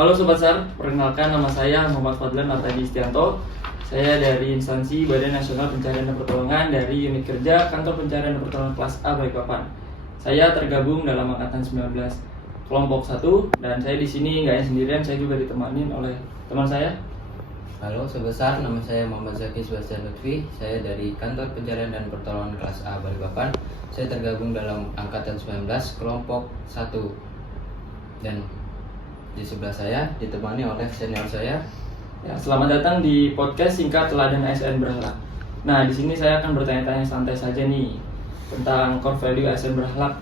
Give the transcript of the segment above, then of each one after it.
Halo Sobat SAR, perkenalkan nama saya Muhammad Fadlan Artadi Istianto. Saya dari instansi Badan Nasional Pencarian dan Pertolongan dari unit kerja Kantor Pencarian dan Pertolongan kelas A Balikpapan. Saya tergabung dalam angkatan 19 kelompok 1 dan saya di sini nggak sendirian, saya juga ditemani oleh teman saya. Halo Sobat SAR, nama saya Muhammad Zaki Sebastian Lutfi. Saya dari Kantor Pencarian dan Pertolongan kelas A Balikpapan. Saya tergabung dalam angkatan 19 kelompok 1. Dan di sebelah saya ditemani oleh senior saya. Ya, selamat datang di podcast singkat Teladan ASN Berakhlak. Nah, di sini saya akan bertanya-tanya santai saja nih tentang core value ASN Berakhlak.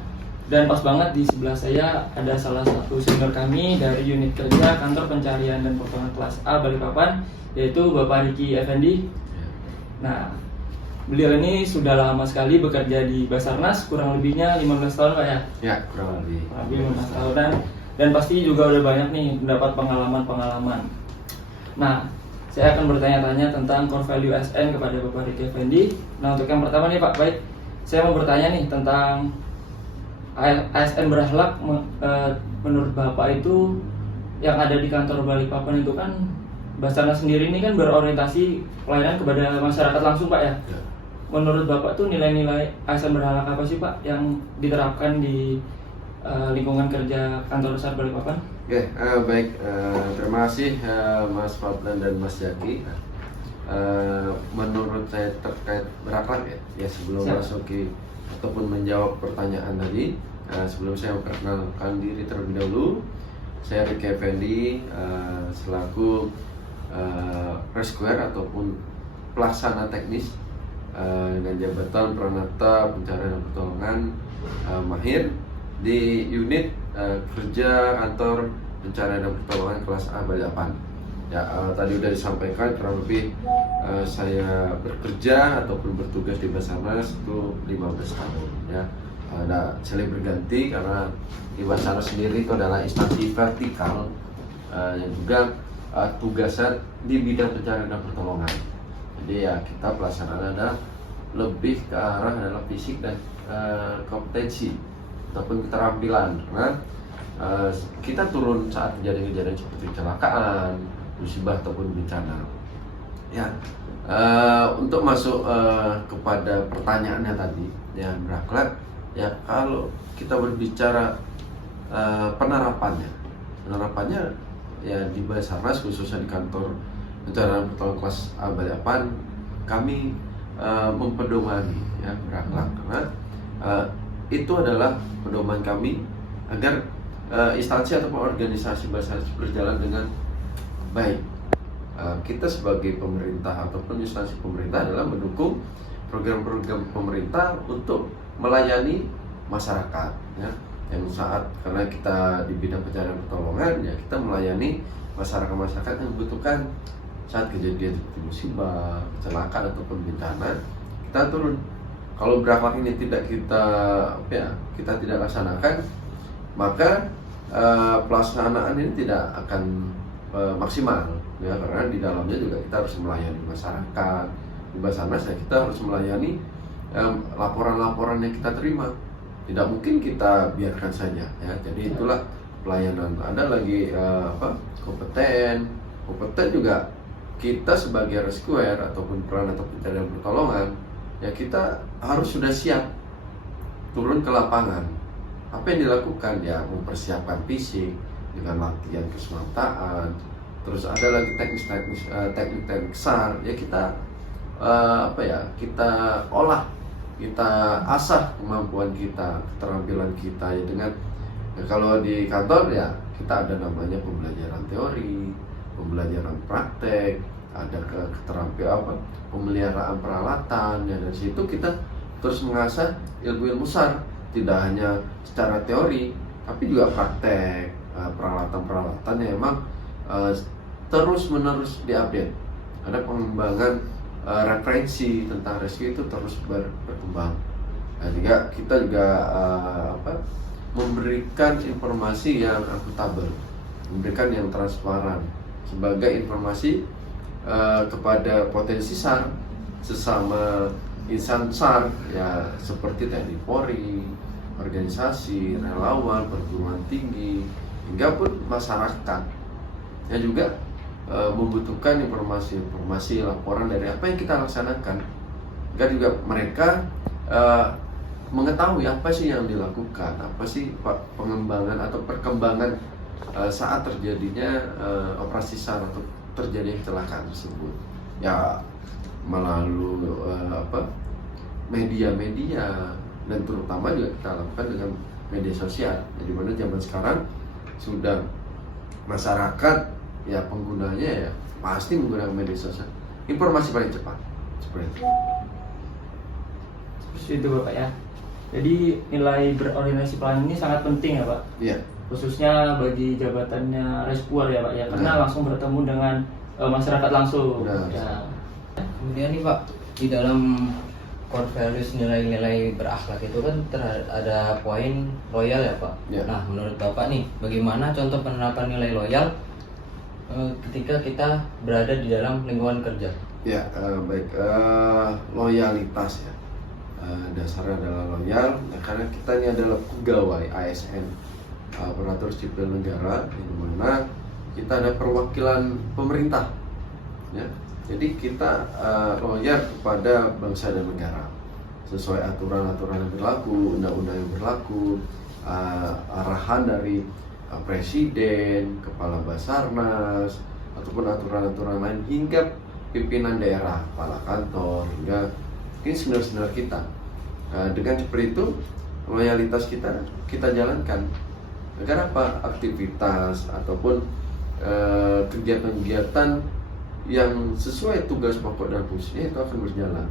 Dan pas banget di sebelah saya ada salah satu senior kami dari unit kerja Kantor Pencarian dan Pertolongan kelas A Balikpapan, yaitu Bapak Riki Effendi. Nah, beliau ini sudah lama sekali bekerja di Basarnas, kurang lebihnya 15 tahun Pak ya? Ya, kurang lebih. 15 tahunan. Dan pasti juga udah banyak nih mendapat pengalaman-pengalaman. Nah, saya akan bertanya-tanya tentang core value ASN kepada Bapak Riki Effendi. Nah, untuk yang pertama nih Pak, baik, saya mau bertanya nih tentang ASN berakhlak. Menurut Bapak itu yang ada di kantor Balikpapan itu kan Basarnas sendiri ini kan berorientasi pelayanan kepada masyarakat langsung Pak ya? Ya. Menurut Bapak tuh nilai-nilai ASN berakhlak apa sih Pak yang diterapkan di lingkungan kerja kantor besar Balikpapan? Oke, baik. Terima kasih Mas Fadlan dan Mas Zaki. Menurut saya terkait berakhlak ya sebelum Siap. masuki ataupun menjawab pertanyaan tadi, sebelum saya memperkenalkan diri terlebih dahulu, saya Riki Effendi selaku rescuer ataupun pelaksana teknis dengan jabatan Pranata Pencarian dan Pertolongan Mahir di unit kerja Kantor Pencarian dan Pertolongan kelas A Balikpapan. Ya, tadi sudah disampaikan kurang lebih saya bekerja ataupun bertugas di Basarnas itu 15 tahun ya. Ada silih berganti karena di Basarnas sendiri itu adalah instansi vertikal yang juga tugasnya di bidang pencarian dan pertolongan. Jadi ya kita pelaksanaan adalah lebih ke arah adalah fisik dan kompetensi ataupun keterampilan, karena kita turun saat kejadian-kejadian seperti kecelakaan, musibah ataupun bencana. Ya, untuk masuk kepada pertanyaannya tadi, yang berakhlak, ya kalau kita berbicara penerapannya ya di Basarnas khususnya di Kantor Pencarian Pertolongan kelas A Balikpapan, kami mempedomani ya berakhlak, karena itu adalah pedoman kami agar instansi ataupun organisasi Basarnas berjalan dengan baik. Kita sebagai pemerintah ataupun instansi pemerintah adalah mendukung program-program pemerintah untuk melayani masyarakat ya. Yang saat karena kita di bidang pencarian pertolongan ya, kita melayani masyarakat yang membutuhkan saat kejadian seperti musibah, kecelakaan ataupun bencana, kita turun. Kalau berakhlak ini tidak kita tidak laksanakan, maka pelaksanaan ini tidak akan maksimal ya, karena di dalamnya juga kita harus melayani masyarakat. Di Basarnas ya kita harus melayani laporan-laporan yang kita terima. Tidak mungkin kita biarkan saja ya. Jadi itulah pelayanan. Ada lagi kompeten juga kita sebagai rescuer ataupun peran atau pencarian pertolongan ya, kita harus sudah siap turun ke lapangan. Apa yang dilakukan ya, mempersiapkan fisik dengan latihan keselamatan. Terus ada lagi teknik SAR ya, kita kita olah, kita asah kemampuan kita, keterampilan kita ya, dengan ya, kalau di kantor ya kita ada namanya pembelajaran teori, pembelajaran praktek, ada keterampilan pemeliharaan peralatan ya, dari situ kita terus mengasah ilmu-ilmu SAR, tidak hanya secara teori tapi juga praktek, peralatan-peralatan yang memang terus menerus diupdate. Ada pengembangan referensi tentang rescue itu terus berkembang. Nah, juga kita juga memberikan informasi yang akuntabel, memberikan yang transparan sebagai informasi kepada potensi SAR sesama insan SAR ya, seperti TNI Polri, organisasi, relawan, perguruan tinggi, hingga pun masyarakat yang juga membutuhkan informasi laporan dari apa yang kita laksanakan, agar juga mereka mengetahui apa sih yang dilakukan, apa sih pengembangan atau perkembangan saat terjadinya operasi SAR atau terjadi kecelakaan tersebut. Ya melalui media-media, dan terutama juga kita lakukan dengan media sosial. Jadi mana zaman sekarang sudah masyarakat ya penggunanya ya pasti menggunakan media sosial. Informasi paling cepat seperti itu. Seperti itu Bapak ya. Jadi nilai berorientasi pelayanan ini sangat penting ya Pak. Iya. Khususnya bagi jabatannya rescuer ya Pak ya, karena Benar. langsung bertemu dengan masyarakat langsung. Benar. Ya. Kemudian nih Pak, di dalam core values nilai-nilai berakhlak itu kan ada poin loyal ya Pak. Ya. Nah, menurut Bapak nih, bagaimana contoh penerapan nilai loyal ketika kita berada di dalam lingkungan kerja? Ya, baik, loyalitas ya. Dasarnya adalah loyal, ya, karena kita ini adalah pegawai ASN, aparatur sipil negara, di mana kita ada perwakilan pemerintah, ya. Jadi kita loyal kepada bangsa dan negara sesuai aturan-aturan yang berlaku, undang-undang yang berlaku, arahan dari presiden, kepala Basarnas, ataupun aturan-aturan lain hingga pimpinan daerah, kepala kantor, hingga mungkin senior-senior kita. Dengan seperti itu, loyalitas kita jalankan. Agar apa? Aktivitas ataupun kegiatan-kegiatan yang sesuai tugas pokok dan fungsinya itu akan berjalan.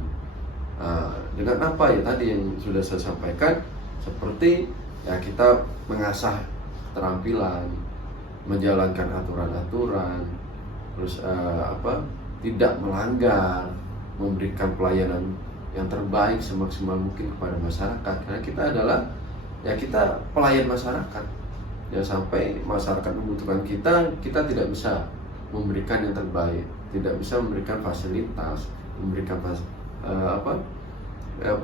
Dengan apa ya tadi yang sudah saya sampaikan, seperti ya kita mengasah keterampilan, menjalankan aturan-aturan, terus tidak melanggar, memberikan pelayanan yang terbaik semaksimal mungkin kepada masyarakat, karena kita adalah ya kita pelayan masyarakat. Ya sampai masyarakat membutuhkan kita tidak bisa memberikan yang terbaik, tidak bisa memberikan fasilitas, memberikan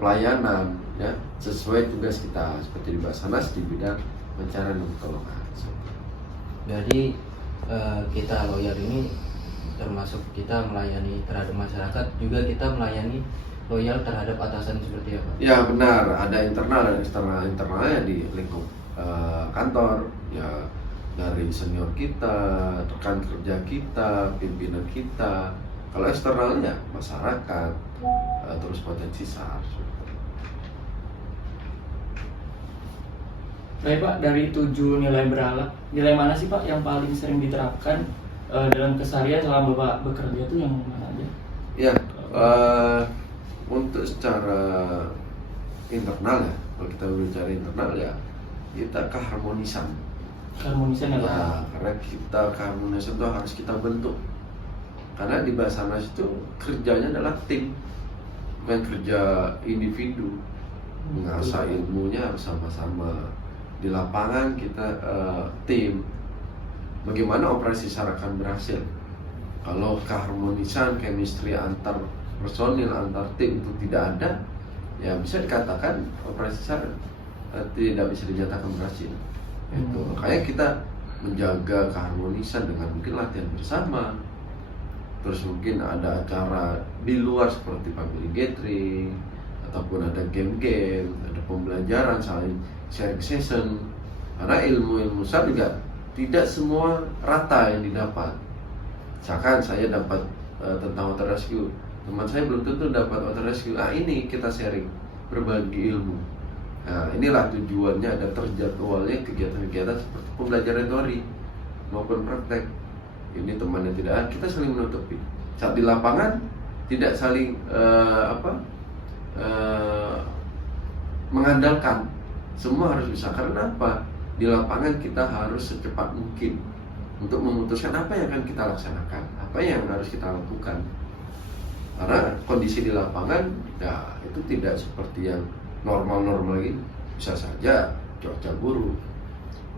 pelayanan ya sesuai tugas kita seperti di Basarnas di bidang pencarian dan pertolongan. Jadi kita loyal ini termasuk kita melayani terhadap masyarakat, juga kita melayani loyal terhadap atasan seperti apa? Ya benar, ada internal dan eksternal. Internalnya di lingkup kantor, ya dari senior kita, rekan kerja kita, pimpinan kita. Kalau eksternalnya masyarakat, terus potensi SAR. Baik Pak, dari 7 nilai berakhlak, nilai mana sih Pak yang paling sering diterapkan dalam keseharian selama Bapak bekerja itu yang mana aja? Ya, untuk secara internal ya, kalau kita bicara internal ya, kita keharmonisan. Keharmonisan ya Pak? Ya, karena kita keharmonisan itu harus kita bentuk. Karena di Basarnas itu kerjanya adalah tim, bukan kerja individu. Mengasah ilmunya harus sama-sama. Di lapangan kita tim. Bagaimana operasi SAR akan berhasil? Kalau keharmonisan, chemistry antar personil, antar tim itu tidak ada, ya bisa dikatakan operasi SAR tidak bisa dinyatakan berhasil. Itu makanya kita menjaga keharmonisan dengan mungkin latihan bersama. Terus mungkin ada acara di luar seperti family gathering, ataupun ada game-game, ada pembelajaran, saling sharing session. Karena ilmu SAR juga tidak semua rata yang didapat. Misalkan saya dapat tentang water rescue, teman saya belum tentu dapat water rescue. Ini kita sharing, berbagi ilmu. Nah, inilah tujuannya, ada terjadwalnya kegiatan-kegiatan seperti pembelajaran teori maupun praktek. Ini teman yang tidak, kita saling menutupi. Saat di lapangan tidak saling mengandalkan. Semua harus bisa. Karena apa? Di lapangan kita harus secepat mungkin untuk memutuskan apa yang akan kita laksanakan, apa yang harus kita lakukan. Karena kondisi di lapangan ya itu tidak seperti yang normal-normal ini. Bisa saja cuaca buruk,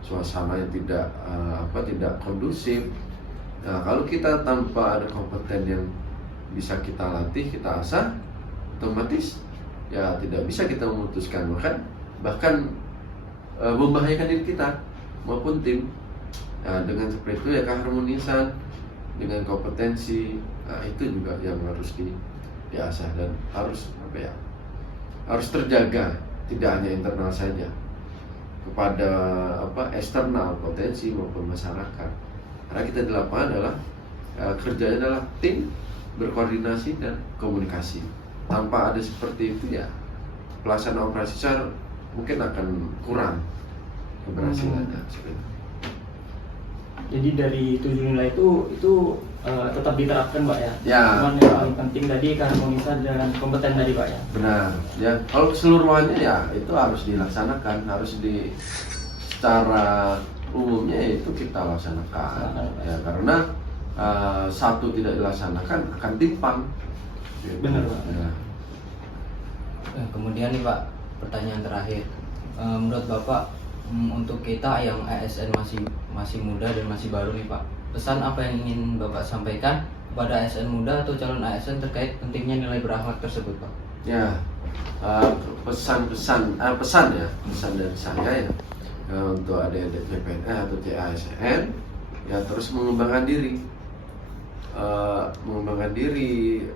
suasana yang tidak kondusif. Nah, kalau kita tanpa ada kompeten yang bisa kita latih, kita asah, otomatis ya tidak bisa kita memutuskan, bahkan membahayakan diri kita maupun tim. Nah, dengan seperti itu ya keharmonisan dengan kompetensi, nah itu juga yang harus diasah dan harus harus terjaga, tidak hanya internal saja, kepada eksternal potensi maupun masyarakat. Karena kita di lapangan adalah kerjanya adalah tim, berkoordinasi dan komunikasi. Tanpa ada seperti itu ya pelaksanaan operasi SAR mungkin akan kurang keberhasilannya. Jadi dari 7 nilai itu tetap diterapkan Pak ya? Ya. Cuman yang paling penting tadi keharmonisan dan kompeten tadi Pak ya? Benar. Ya, kalau keseluruhannya ya itu harus dilaksanakan, secara umumnya itu kita laksanakan. Ya, karena satu tidak dilaksanakan akan timpang. Benar Pak. Ya. Kemudian nih Pak, pertanyaan terakhir. Menurut Bapak, untuk kita yang ASN masih muda dan masih baru nih Pak, pesan apa yang ingin Bapak sampaikan kepada ASN muda atau calon ASN terkait pentingnya nilai berakhlak tersebut Pak? Ya, pesan dari saya ya, untuk adik-adik CPNS atau CASN ya terus mengembangkan diri,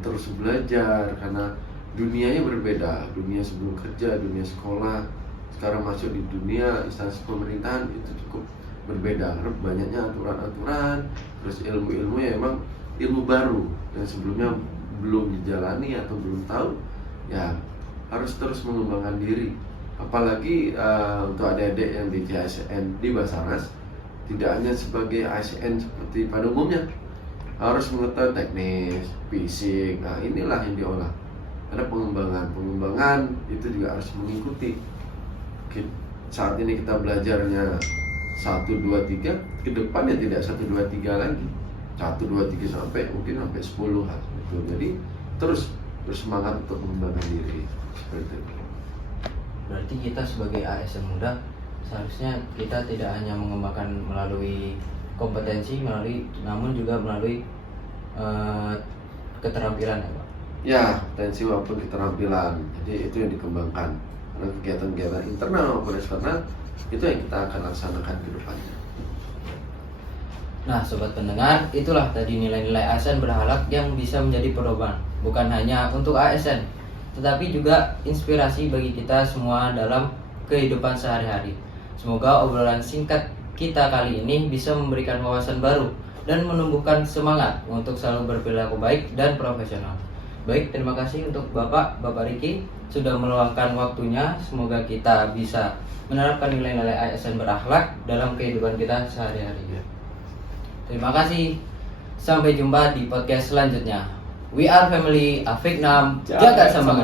terus belajar karena dunianya berbeda, dunia sebelum kerja, dunia sekolah, sekarang masuk di dunia instansi pemerintahan itu cukup berbeda karena banyaknya aturan-aturan, terus ilmu-ilmu ya emang ilmu baru yang sebelumnya belum dijalani atau belum tahu, ya harus terus mengembangkan diri. Apalagi untuk adik-adik yang di ASN di Basarnas, tidak hanya sebagai ASN seperti pada umumnya, harus mengetahui teknis, fisik. Nah inilah yang diolah. Karena pengembangan itu juga harus mengikuti. Saat ini kita belajarnya 1, 2, 3, ke depannya tidak 1, 2, 3 lagi, 1, 2, 3 sampai 10 gitu. Jadi terus bersemangat untuk mengembangkan diri seperti itu. Berarti kita sebagai ASN muda seharusnya kita tidak hanya mengembangkan melalui kompetensi, namun juga melalui keterampilan ya Pak? Ya, potensi maupun keterampilan. Jadi itu yang dikembangkan. Karena kegiatan-kegiatan internal maupun eksternal itu yang kita akan laksanakan ke depannya. Nah, sobat pendengar, itulah tadi nilai-nilai ASN berakhlak yang bisa menjadi pedoman, bukan hanya untuk ASN, tetapi juga inspirasi bagi kita semua dalam kehidupan sehari-hari. Semoga obrolan singkat kita kali ini bisa memberikan wawasan baru dan menumbuhkan semangat untuk selalu berperilaku baik dan profesional. Baik, terima kasih untuk Bapak Riki sudah meluangkan waktunya. Semoga kita bisa menerapkan nilai-nilai ASN berakhlak dalam kehidupan kita sehari-hari. Terima kasih. Sampai jumpa di podcast selanjutnya. We are family, Afiknam, jaga sama